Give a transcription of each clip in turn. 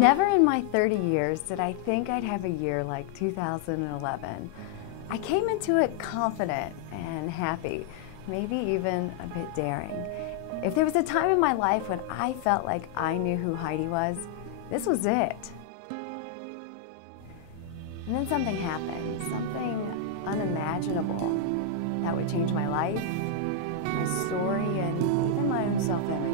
Never in my 30 years did I think I'd have a year like 2011. I came into it confident and happy, maybe even a bit daring. If there was a time in my life when I felt like I knew who Heidi was, this was it. And then something happened, something unimaginable that would change my life, my story, and even my own self-image.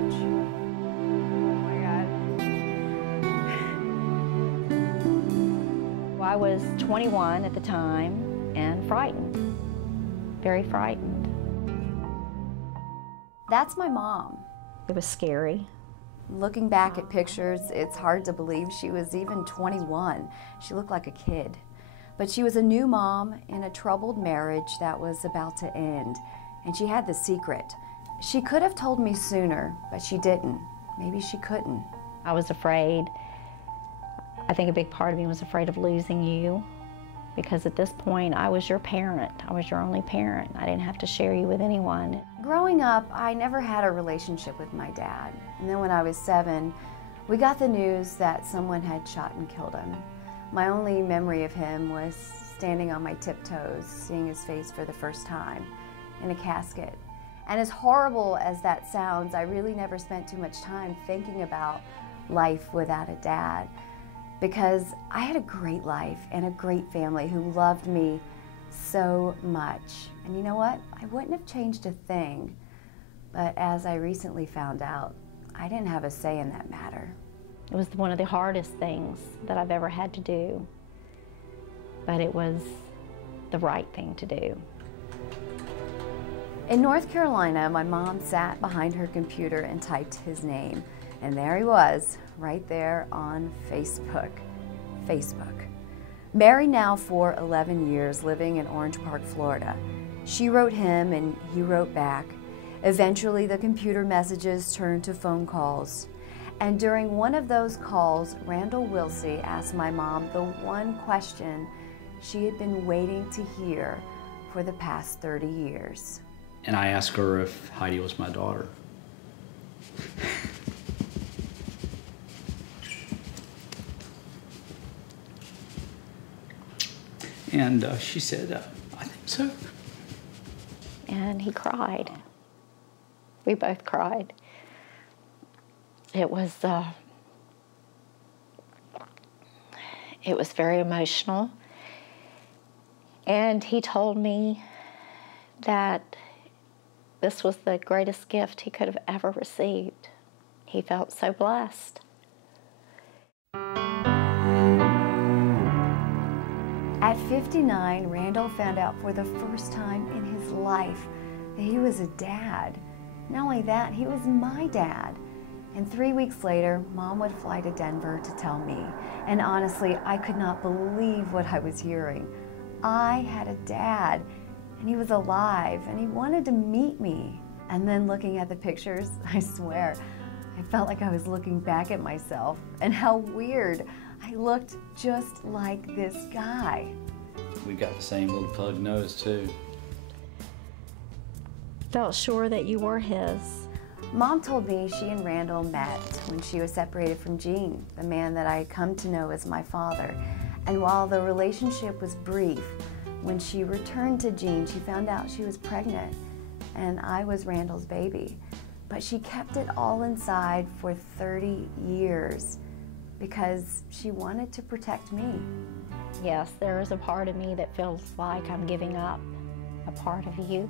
I was 21 at the time and frightened, very frightened. That's my mom. It was scary. Looking back at pictures, it's hard to believe she was even 21. She looked like a kid. But she was a new mom in a troubled marriage that was about to end, and she had the secret. She could have told me sooner, but she didn't. Maybe she couldn't. I was afraid. I think a big part of me was afraid of losing you, because at this point I was your parent. I was your only parent. I didn't have to share you with anyone. Growing up, I never had a relationship with my dad. And then when I was 7, we got the news that someone had shot and killed him. My only memory of him was standing on my tiptoes, seeing his face for the first time in a casket. And as horrible as that sounds, I really never spent too much time thinking about life without a dad, because I had a great life and a great family who loved me so much. And you know what? I wouldn't have changed a thing. But as I recently found out, I didn't have a say in that matter. It was one of the hardest things that I've ever had to do, but it was the right thing to do. In North Carolina, my mom sat behind her computer and typed his name. And there he was, right there on Facebook. Married now for 11 years, living in Orange Park, Florida. She wrote him and he wrote back. Eventually, the computer messages turned to phone calls. And during one of those calls, Randall Wilsey asked my mom the one question she had been waiting to hear for the past 30 years. And I asked her if Heidi was my daughter. And she said, I think so. And he cried. We both cried. It was very emotional. And he told me that this was the greatest gift he could have ever received. He felt so blessed. At 59, Randall found out for the first time in his life that he was a dad. Not only that, he was my dad. And 3 weeks later, Mom would fly to Denver to tell me. And honestly, I could not believe what I was hearing. I had a dad, and he was alive, and he wanted to meet me. And then looking at the pictures, I swear, I felt like I was looking back at myself, and how weird. I looked just like this guy. We got the same little pug nose, too. Felt sure that you were his. Mom told me she and Randall met when she was separated from Gene, the man that I had come to know as my father. And while the relationship was brief, when she returned to Gene, she found out she was pregnant, and I was Randall's baby. But she kept it all inside for 30 years because she wanted to protect me. Yes, there is a part of me that feels like I'm giving up a part of you.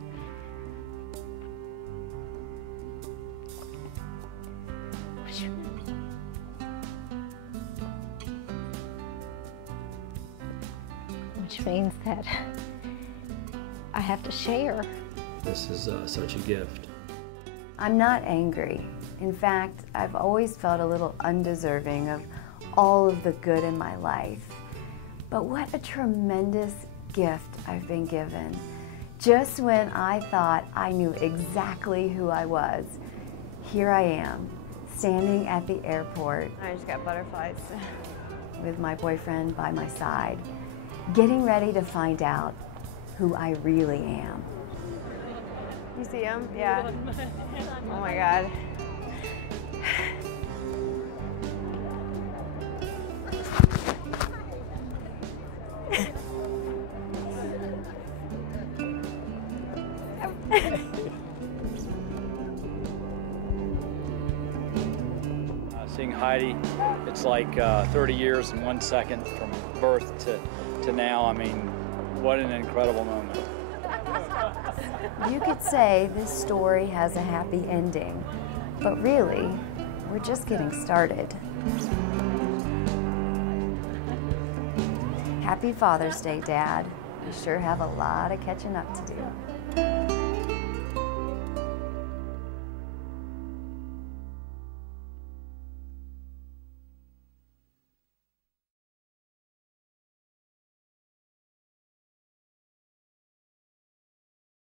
Which means that I have to share. This is such a gift. I'm not angry. In fact, I've always felt a little undeserving of all of the good in my life. But what a tremendous gift I've been given. Just when I thought I knew exactly who I was, here I am, standing at the airport. I just got butterflies. With my boyfriend by my side, getting ready to find out who I really am. You see him? Yeah. Oh my God. Heidi. It's like 30 years and 1 second from birth to now. I mean, what an incredible moment. You could say this story has a happy ending, but really, we're just getting started. Happy Father's Day, Dad. You sure have a lot of catching up to do.